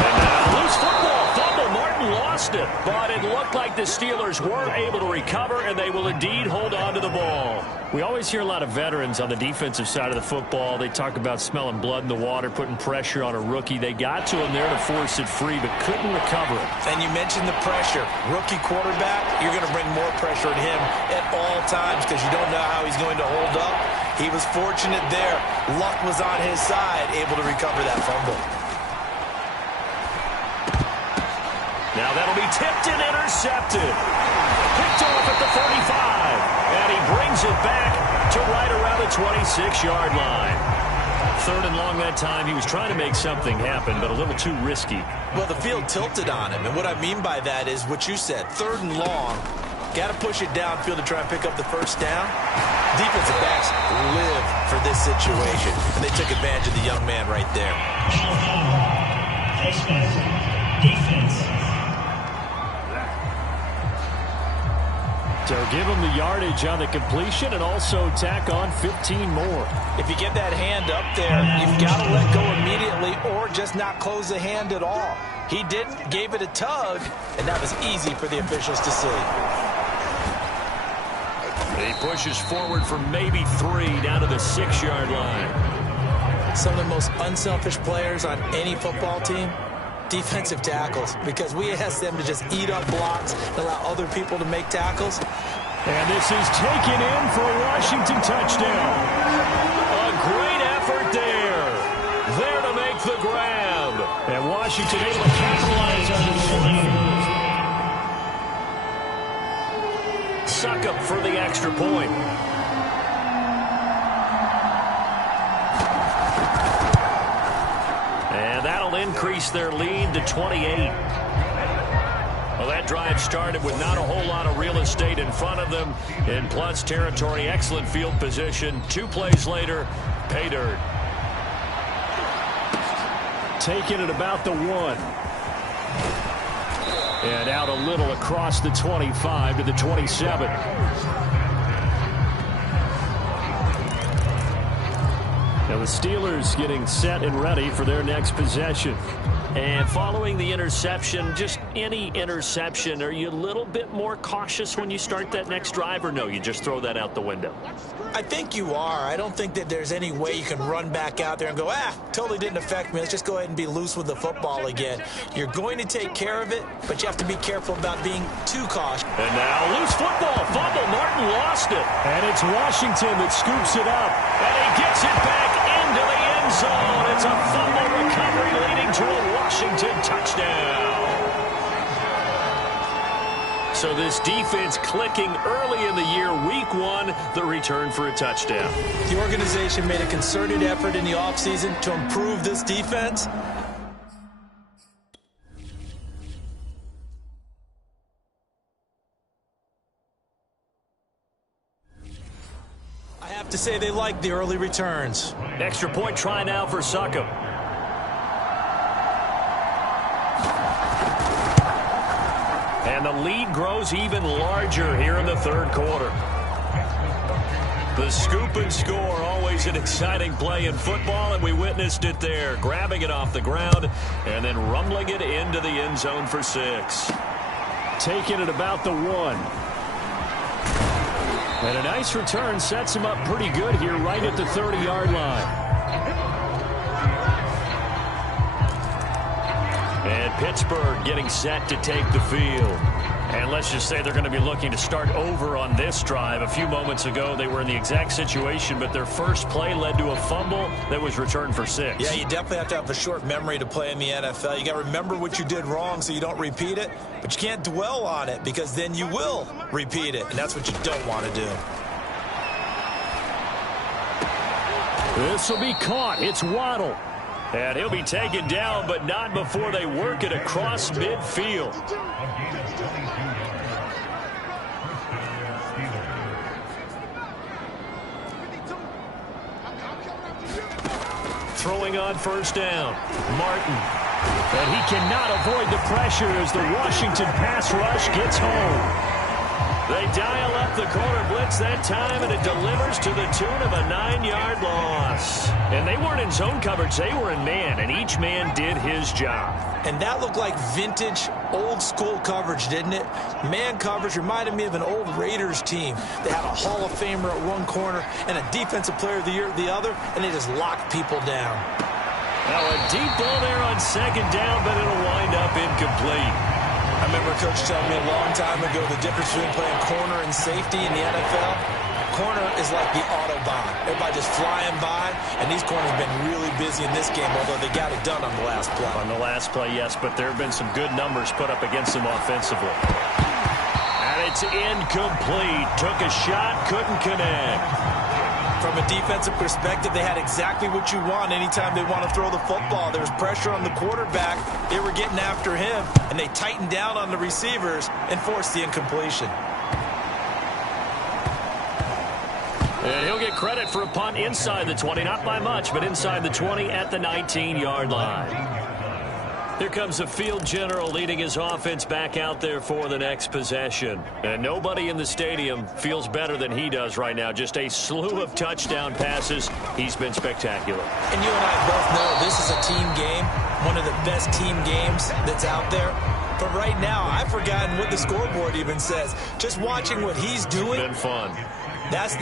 And now loose loose football. Fumble. Martin lost it. But it looked like the Steelers were able to recover, and they will indeed hold on to the ball. We always hear a lot of veterans on the defensive side of the football. They talk about smelling blood in the water, putting pressure on a rookie. They got to him there to force it free, but couldn't recover it. And you mentioned the pressure. Rookie quarterback, you're going to bring more pressure at him at all times because you don't know how he's going to hold up. He was fortunate there. Luck was on his side, able to recover that fumble. Now that'll be tipped and intercepted. Picked off at the 35. And he brings it back to right around the 26-yard line. 3rd and long that time. He was trying to make something happen, but a little too risky. Well, the field tilted on him. And what I mean by that is what you said. 3rd and long. Got to push it downfield to try and pick up the first down. Defensive backs live for this situation. And they took advantage of the young man right there. Defense. So give him the yardage on the completion and also tack on 15 more. If you get that hand up there, you've got to let go immediately or just not close the hand at all. He didn't, gave it a tug, and that was easy for the officials to see. He pushes forward for maybe 3 down to the 6-yard line. Some of the most unselfish players on any football team, defensive tackles, because we ask them to just eat up blocks and allow other people to make tackles. And this is taken in for a Washington touchdown. A great effort there. There to make the grab. And Washington able to capitalize on the Succop for the extra point. And that'll increase their lead to 28. Well, that drive started with not a whole lot of real estate in front of them. In plus territory, excellent field position. 2 plays later, pay dirt. Taking it about the 1. And out a little across the 25 to the 27. Now the Steelers getting set and ready for their next possession. And following the interception, just any interception, are you a little bit more cautious when you start that next drive, or no, you just throw that out the window? I think you are. I don't think that there's any way you can run back out there and go, totally didn't affect me. Let's just go ahead and be loose with the football again. You're going to take care of it, but you have to be careful about being too cautious. And now loose football. Fumble. Martin lost it. And it's Washington that scoops it up. And he gets it back into the end zone. It's a fumble recovery leading to a Washington touchdown. So this defense clicking early in the year, week 1, the return for a touchdown. The organization made a concerted effort in the offseason to improve this defense. I have to say they like the early returns. Extra point try now for Succop. And the lead grows even larger here in the 3rd quarter. The scoop and score, always an exciting play in football, and we witnessed it there. Grabbing it off the ground and then rumbling it into the end zone for 6. Taking it about the 1. And a nice return sets him up pretty good here right at the 30-yard line. And Pittsburgh getting set to take the field. And let's just say they're going to be looking to start over on this drive. A few moments ago, they were in the exact situation, but their first play led to a fumble that was returned for 6. Yeah, you definitely have to have a short memory to play in the NFL. You got to remember what you did wrong so you don't repeat it, but you can't dwell on it because then you will repeat it, and that's what you don't want to do. This will be caught. It's Waddle. And he'll be taken down, but not before they work it across midfield. Throwing on first down. Martin. And he cannot avoid the pressure as the Washington pass rush gets home. They dial up the corner blitz that time, and it delivers to the tune of a 9-yard loss. And they weren't in zone coverage. They were in man, and each man did his job. And that looked like vintage, old-school coverage, didn't it? Man coverage reminded me of an old Raiders team. They had a Hall of Famer at one corner and a Defensive Player of the Year at the other, and they just locked people down. Now a deep ball there on second down, but it'll wind up incomplete. I remember Coach telling me a long time ago the difference between playing corner and safety in the NFL. Corner is like the Autobahn. Everybody just flying by, and these corners have been really busy in this game, although they got it done on the last play. On the last play, yes, but there have been some good numbers put up against them offensively. And it's incomplete. Took a shot, couldn't connect. From a defensive perspective, they had exactly what you want anytime they want to throw the football. There was pressure on the quarterback. They were getting after him, and they tightened down on the receivers and forced the incompletion. And he'll get credit for a punt inside the 20, not by much, but inside the 20 at the 19-yard line. Here comes the field general leading his offense back out there for the next possession. And nobody in the stadium feels better than he does right now. Just a slew of touchdown passes. He's been spectacular. And you and I both know this is a team game, one of the best team games that's out there. But right now, I've forgotten what the scoreboard even says. Just watching what he's doing. It's been fun. That's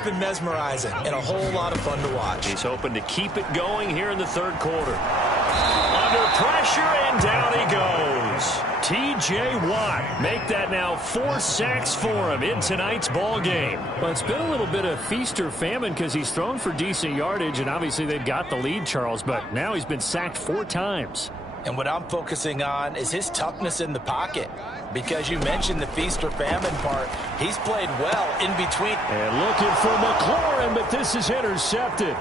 been mesmerizing and a whole lot of fun to watch. He's hoping to keep it going here in the third quarter. Under pressure, and down he goes. T.J. Watt make that now 4 sacks for him in tonight's ball game. Well, it's been a little bit of feast or famine because he's thrown for decent yardage, and obviously they've got the lead, Charles, but now he's been sacked 4 times. And what I'm focusing on is his toughness in the pocket. Because you mentioned the feast or famine part. He's played well in between. And looking for McLaurin, but this is intercepted.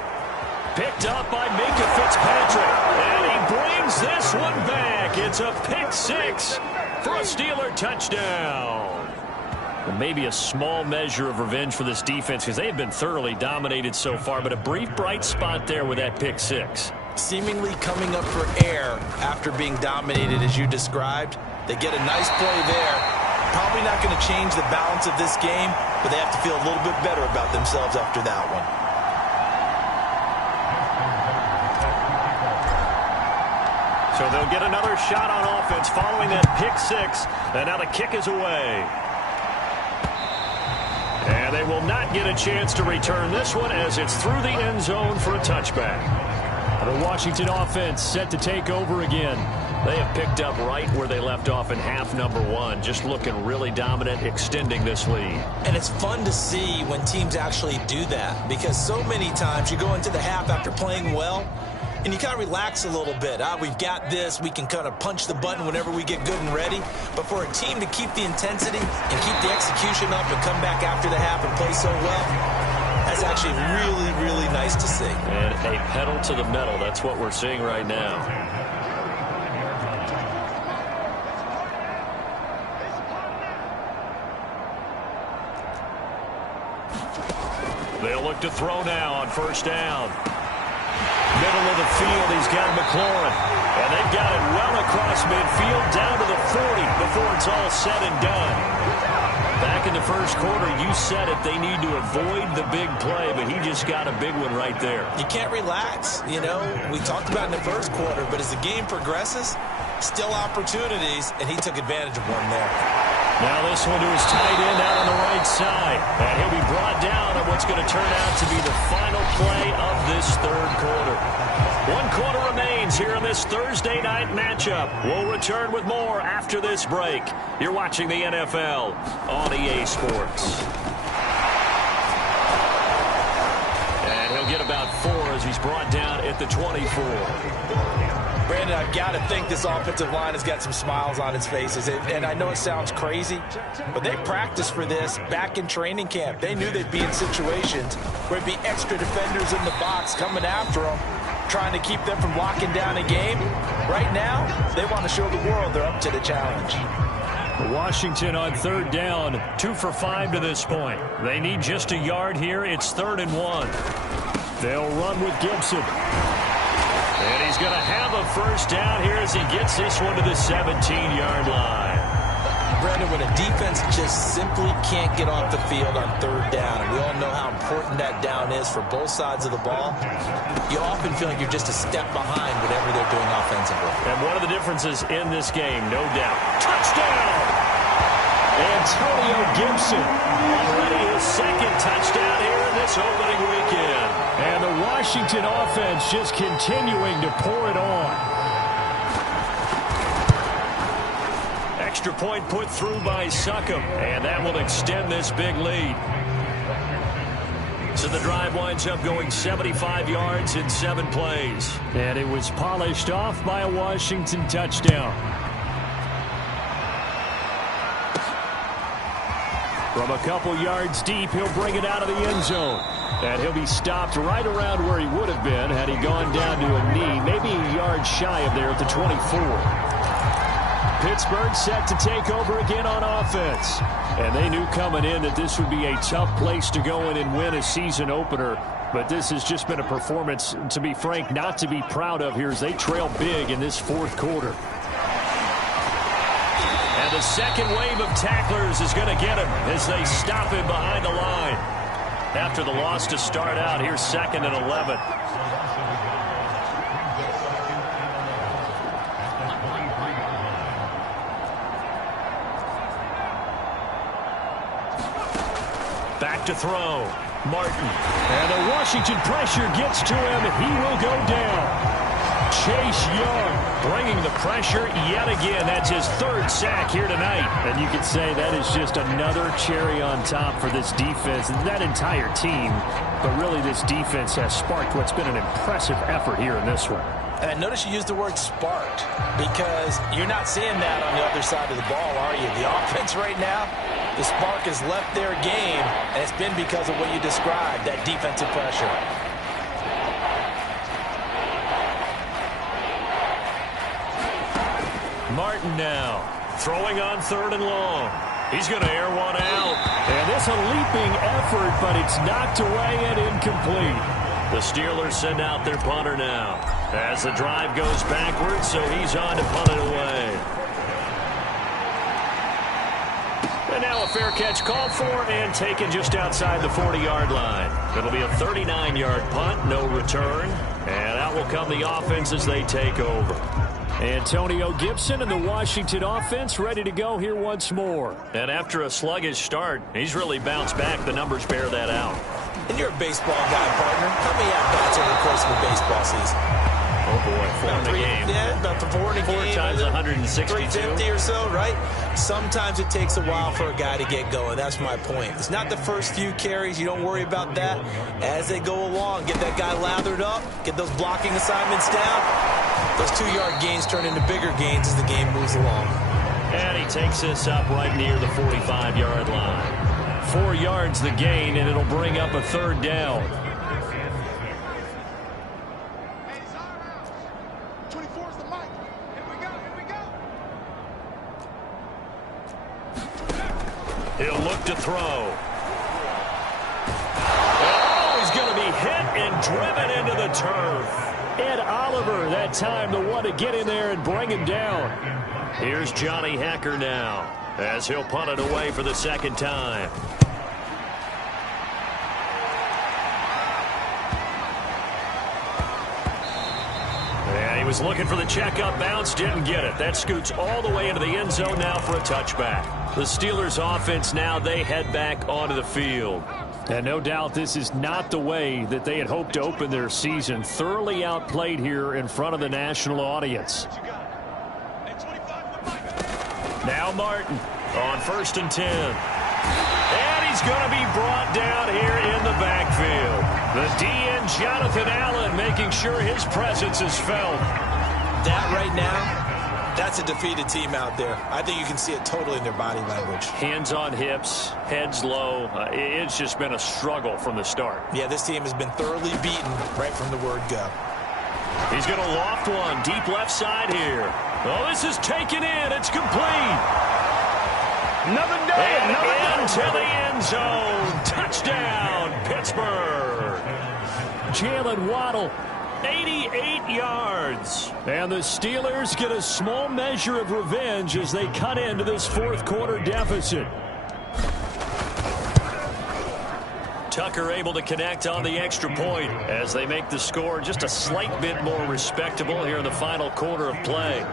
Picked up by Minkah Fitzpatrick. And he brings this one back. It's a pick 6 for a Steeler touchdown. Well, maybe a small measure of revenge for this defense because they have been thoroughly dominated so far, but a brief bright spot there with that pick 6. Seemingly coming up for air after being dominated as you described. They get a nice play there. Probably not going to change the balance of this game, but they have to feel a little bit better about themselves after that one. So they'll get another shot on offense following that pick 6. And now the kick is away. And they will not get a chance to return this one as it's through the end zone for a touchback. The Washington offense set to take over again. They have picked up right where they left off in half number 1, just looking really dominant, extending this lead. And it's fun to see when teams actually do that, because so many times you go into the half after playing well, and you kind of relax a little bit. We've got this. We can kind of punch the button whenever we get good and ready. But for a team to keep the intensity and keep the execution up and come back after the half and play so well, that's actually really, really nice to see. And a pedal to the metal. That's what we're seeing right now. They'll look to throw now on first down. Middle of the field, he's got McLaurin. And they've got it well across midfield, down to the 40 before it's all said and done. Back in the first quarter, you said it, they need to avoid the big play, but he just got a big one right there. You can't relax. You know, we talked about in the first quarter, but as the game progresses, still opportunities, and he took advantage of one there. Now this one to his tight end out on the right side. And he'll be brought down on what's going to turn out to be the final play of this third quarter. 1 quarter remains here in this Thursday night matchup. We'll return with more after this break. You're watching the NFL on EA Sports. And he'll get about 4 as he's brought down at the 24. Brandon, I've got to think this offensive line has got some smiles on its faces. And I know it sounds crazy, but they practiced for this back in training camp. They knew they'd be in situations where it'd be extra defenders in the box coming after them, trying to keep them from locking down a game. Right now, they want to show the world they're up to the challenge. Washington on third down, 2 for 5 to this point. They need just a yard here. It's 3rd and 1. They'll run with Gibson. And he's going to have a first down here as he gets this one to the 17-yard line. Brandon, when a defense just simply can't get off the field on third down, and we all know how important that down is for both sides of the ball, you often feel like you're just a step behind whatever they're doing offensively. And one of the differences in this game, no doubt. Touchdown! Antonio Gibson, already his second touchdown here in this opening weekend. And the Washington offense just continuing to pour it on. Extra point put through by Succop, and that will extend this big lead. So the drive winds up going 75 yards in 7 plays. And it was polished off by a Washington touchdown. From a couple yards deep, he'll bring it out of the end zone. And he'll be stopped right around where he would have been had he gone down to a knee, maybe a yard shy of there at the 24. Pittsburgh set to take over again on offense. And they knew coming in that this would be a tough place to go in and win a season opener. But this has just been a performance, to be frank, not to be proud of here as they trail big in this fourth quarter. And the second wave of tacklers is going to get him as they stop him behind the line. After the loss to start out, here's 2nd and 11. Back to throw. Martin. And the Washington pressure gets to him. He will go down. Chase Young bringing the pressure yet again. That's his 3rd sack here tonight. And you could say that is just another cherry on top for this defense and that entire team. But really this defense has sparked what's been an impressive effort here in this one. And notice you used the word sparked because you're not seeing that on the other side of the ball, are you? The offense right now, the spark has left their game, and it's been because of what you described, that defensive pressure. Martin now throwing on 3rd and long. He's going to air one out. And it's a leaping effort, but it's knocked away and incomplete. The Steelers send out their punter now as the drive goes backwards, so he's on to punt it away. And now a fair catch called for and taken just outside the 40-yard line. It'll be a 39-yard punt, no return. And out will come the offense as they take over. Antonio Gibson and the Washington offense ready to go here once more. And after a sluggish start, he's really bounced back. The numbers bear that out. And you're a baseball guy, partner. How many at-bats over the course of a baseball season? Oh, boy, 4 in the game. Yeah, about 4 in a game. 4 times 162. 350 or so, right? Sometimes it takes a while for a guy to get going. That's my point. It's not the first few carries. You don't worry about that. As they go along, get that guy lathered up, get those blocking assignments down. Those 2-yard gains turn into bigger gains as the game moves along. And he takes this up right near the 45-yard line. 4 yards the gain, and it'll bring up a 3rd down. He'll look to throw. Oh, he's going to be hit and driven into the turf. Ed Oliver, that time the one to get in there and bring him down. Here's Johnny Hekker now as he'll punt it away for the 2nd time. And he was looking for the checkup bounce, didn't get it. That scoots all the way into the end zone now for a touchback. The Steelers offense now, they head back onto the field. And no doubt this is not the way that they had hoped to open their season. Thoroughly outplayed here in front of the national audience. Now Martin on 1st and 10. And he's going to be brought down here in the backfield. The DN Jonathan Allen making sure his presence is felt. That right now, that's a defeated team out there. I think you can see it totally in their body language. Hands on hips, heads low. It's just been a struggle from the start. Yeah, this team has been thoroughly beaten right from the word go. He's going to loft one deep left side here. Oh, this is taken in. It's complete. Another day, and into the end zone. Touchdown, Pittsburgh. Jalen Waddle 88 yards. And the Steelers get a small measure of revenge as they cut into this fourth quarter deficit. Tucker able to connect on the extra point as they make the score just a slight bit more respectable here in the final quarter of play.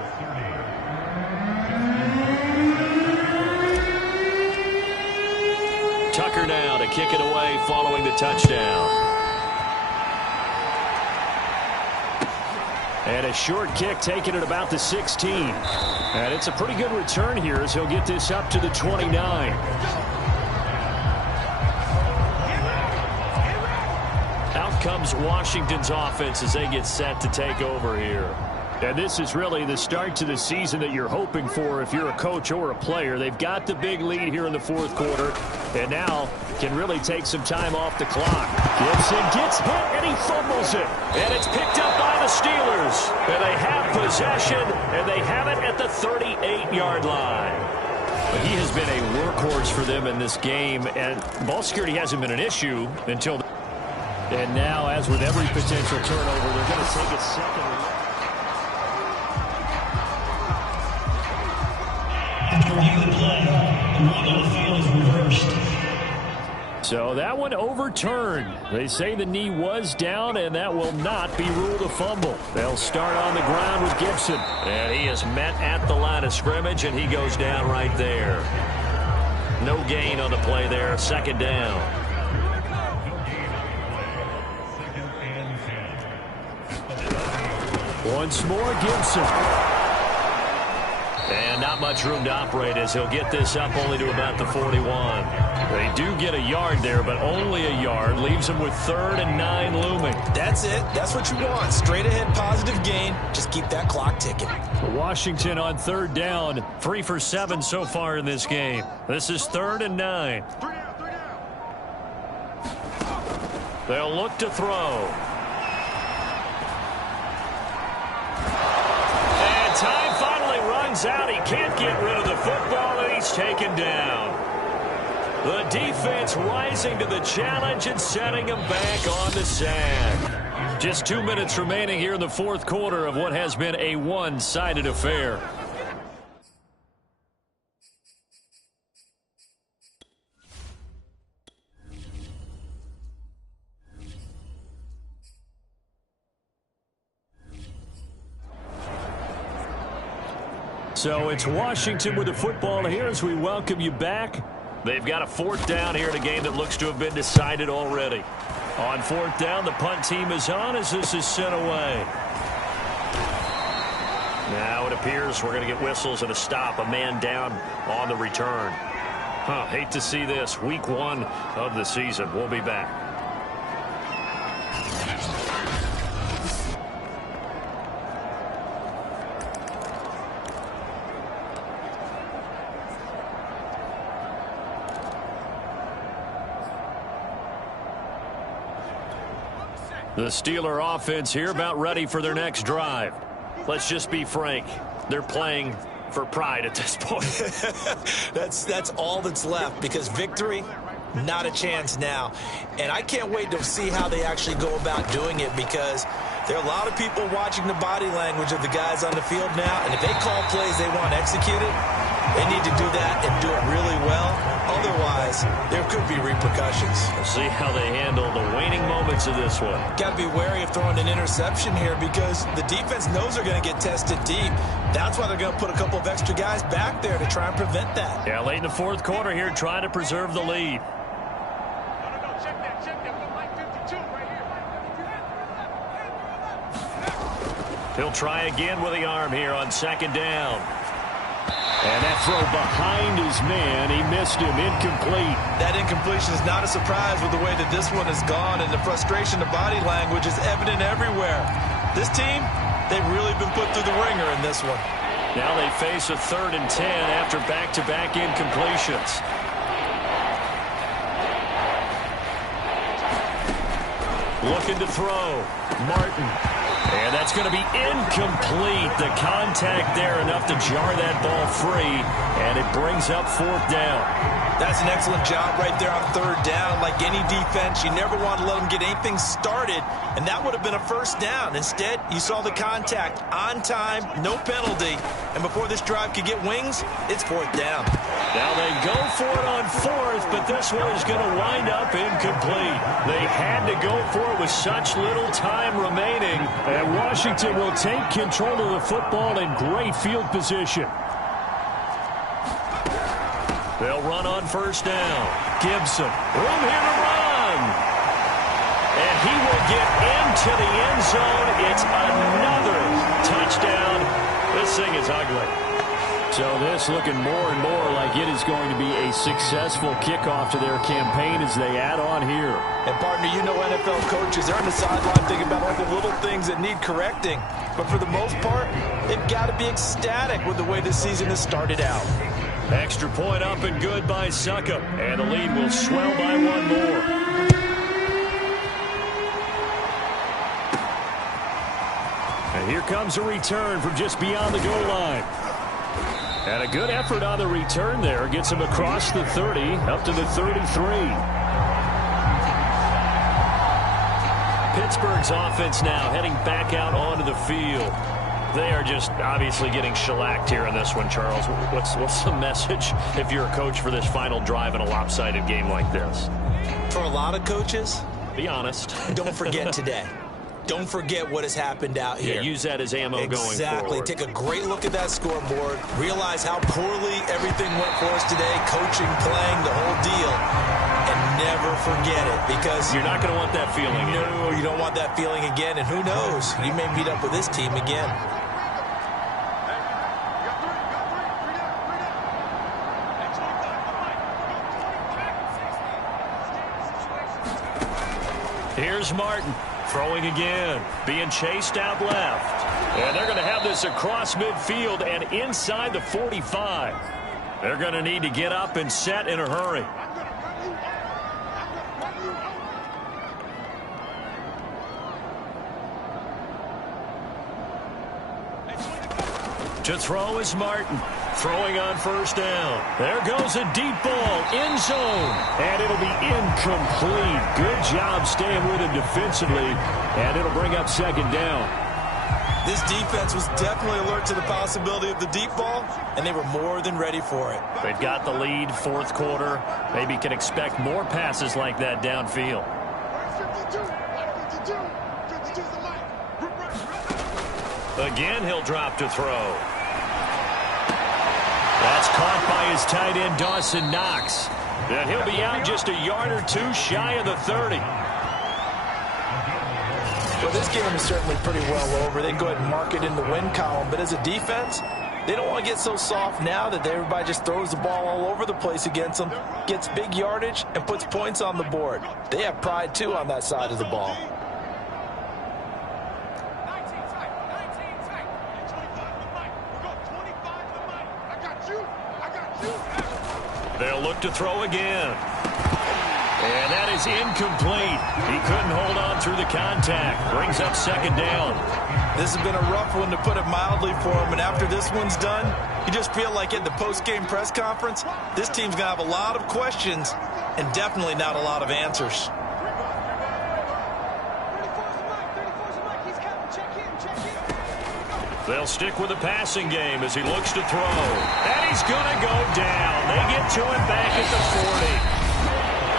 Tucker now to kick it away following the touchdown. And a short kick taken at about the 16. And it's a pretty good return here as he'll get this up to the 29. Out comes Washington's offense as they get set to take over here. And this is really the start to the season that you're hoping for if you're a coach or a player. They've got the big lead here in the fourth quarter and now can really take some time off the clock. Gibson gets hit and he fumbles it. And it's picked up by the Steelers. And they have possession and they have it at the 38-yard line. But he has been a workhorse for them in this game, and ball security hasn't been an issue until. And now, as with every potential turnover, they're going to take a second. After review the play, the rule on the field is reversed. So that one overturned. They say the knee was down, and that will not be ruled a fumble. They'll start on the ground with Gibson. And he is met at the line of scrimmage, and he goes down right there. No gain on the play there. Second down. Once more, Gibson. And not much room to operate as he'll get this up only to about the 41. They do get a yard there, but only a yard. Leaves them with 3rd and 9 looming. That's it. That's what you want. Straight ahead positive gain. Just keep that clock ticking. Washington on 3rd down. 3 for 7 so far in this game. This is 3rd and 9. They'll look to throw. And time finally runs out. He can't get rid of the football, and he's taken down. The defense rising to the challenge and setting him back on the sack. Just 2 minutes remaining here in the fourth quarter of what has been a one-sided affair. So it's Washington with the football here as we welcome you back. They've got a 4th down here in a game that looks to have been decided already. On 4th down, the punt team is on as this is sent away. Now it appears we're going to get whistles and a stop. A man down on the return. Hate to see this. Week 1 of the season. We'll be back. The Steeler offense here about ready for their next drive. Let's just be frank. They're playing for pride at this point. That's all that's left because victory, not a chance now. And I can't wait to see how they actually go about doing it because there are a lot of people watching the body language of the guys on the field now. And if they call plays they want executed, they need to do that and do it really well. Otherwise, there could be repercussions. We'll see how they handle the waning moments of this one. Got to be wary of throwing an interception here because the defense knows they're going to get tested deep. That's why they're going to put a couple of extra guys back there to try and prevent that. Yeah, late in the fourth quarter here, trying to preserve the lead. He'll try again with the arm here on 2nd down. And that throw behind his man, he missed him, incomplete. That incompletion is not a surprise with the way that this one has gone, and the frustration, the body language is evident everywhere. This team, they've really been put through the ringer in this one. Now they face a 3rd and 10 after back-to-back incompletions. Looking to throw. Martin. And that's going to be incomplete. The contact there enough to jar that ball free. And it brings up 4th down. That's an excellent job right there on third down. Like any defense, you never want to let them get anything started, and that would have been a first down. Instead, you saw the contact on time, no penalty, and before this drive could get wings, it's fourth down. Now they go for it on fourth, but this one is going to wind up incomplete. They had to go for it with such little time remaining, and Washington will take control of the football in great field position. They'll run on first down. Gibson, room here to run. And he will get into the end zone. It's another touchdown. This thing is ugly. So this looking more and more like it is going to be a successful kickoff to their campaign as they add on here. And partner, you know NFL coaches, they're on the sideline thinking about all the little things that need correcting. But for the most part, they've got to be ecstatic with the way this season has started out. Extra point up and good by Succop. And the lead will swell by one more. And here comes a return from just beyond the goal line. And a good effort on the return there. Gets him across the 30, up to the 33. Pittsburgh's offense now heading back out onto the field. They are just obviously getting shellacked here in this one, Charles. What's the message if you're a coach for this final drive in a lopsided game like this? For a lot of coaches, be honest. Don't forget today. Don't forget what has happened out here. Yeah, use that as ammo going forward. Exactly. Take a great look at that scoreboard. Realize how poorly everything went for us today. Coaching, playing, the whole deal. And never forget it, because you're not going to want that feeling. No, you don't want that feeling again. And who knows? You may meet up with this team again. Here's Martin throwing again, being chased out left. And they're going to have this across midfield and inside the 45. They're going to need to get up and set in a hurry. To throw is Martin. Throwing on first down. There goes a deep ball. End zone. And it'll be incomplete. Good job staying with him defensively. And it'll bring up second down. This defense was definitely alert to the possibility of the deep ball, and they were more than ready for it. They've got the lead, fourth quarter. Maybe can expect more passes like that downfield. Again, he'll drop to throw. That's caught by his tight end, Dawson Knox. And he'll be out just a yard or two shy of the 30. Well, this game is certainly pretty well over. They can go ahead and mark it in the win column. But as a defense, they don't want to get so soft now that everybody just throws the ball all over the place against them, gets big yardage, and puts points on the board. They have pride, too, on that side of the ball. They'll look to throw again. And that is incomplete. He couldn't hold on through the contact. Brings up second down. This has been a rough one, to put it mildly, for him. And after this one's done, you just feel like at the post-game press conference, this team's going to have a lot of questions and definitely not a lot of answers. They'll stick with the passing game as he looks to throw. And he's going to go down. They get to him back at the 40.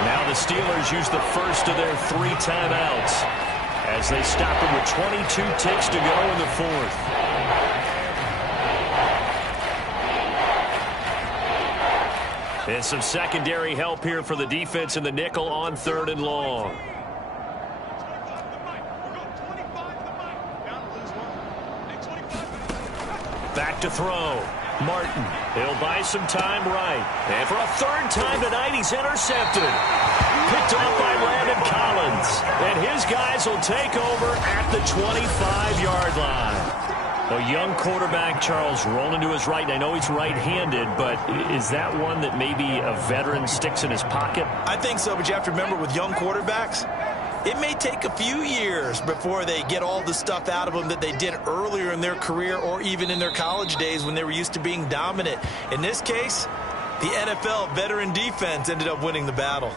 Now the Steelers use the first of their 3 timeouts as they stop him with 22 ticks to go in the fourth. And some secondary help here for the defense in the nickel on 3rd and long. Back to throw. Martin. He'll buy some time right. And for a 3rd time tonight, he's intercepted. Picked off by Landon Collins. And his guys will take over at the 25-yard line. A young quarterback, Charles, rolling to his right. And I know he's right-handed, but is that one that maybe a veteran sticks in his pocket? I think so, but you have to remember, with young quarterbacks, it may take a few years before they get all the stuff out of them that they did earlier in their career or even in their college days when they were used to being dominant. In this case, The NFL veteran defense ended up winning the battle.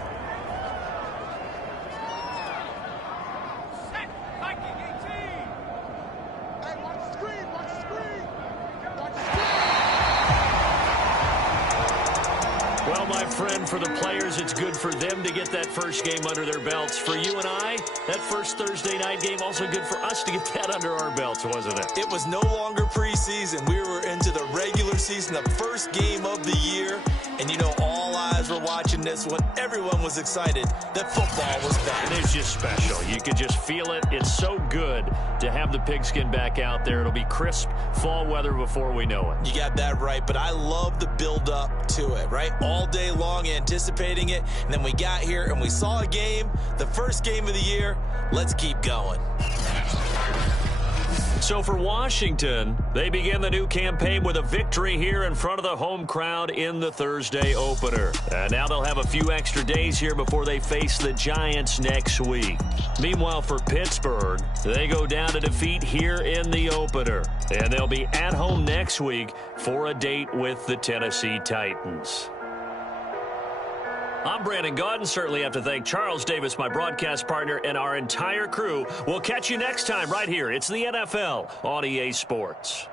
Well, my friend, for the players, it's good for them to get that first game under their belts. For you and I, that first Thursday night game, also good for us to get that under our belts, wasn't it? It was no longer preseason. We were into the regular season, the first game of the year. And, you know, all eyes were watching this one. Everyone was excited that football was back. And it's just special. You could just feel it. It's so good to have the pigskin back out there. It'll be crisp fall weather before we know it. You got that right, but I love the build-up to it, right? All day long anticipating it, and then we got here and we saw a game, the first game of the year. Let's keep going. So for Washington, they begin the new campaign with a victory here in front of the home crowd in the Thursday opener. And now they'll have a few extra days here before they face the Giants next week. Meanwhile, for Pittsburgh, they go down to defeat here in the opener. And they'll be at home next week for a date with the Tennessee Titans. I'm Brandon Gaudin. Certainly have to thank Charles Davis, my broadcast partner, and our entire crew. We'll catch you next time right here. It's the NFL on EA Sports.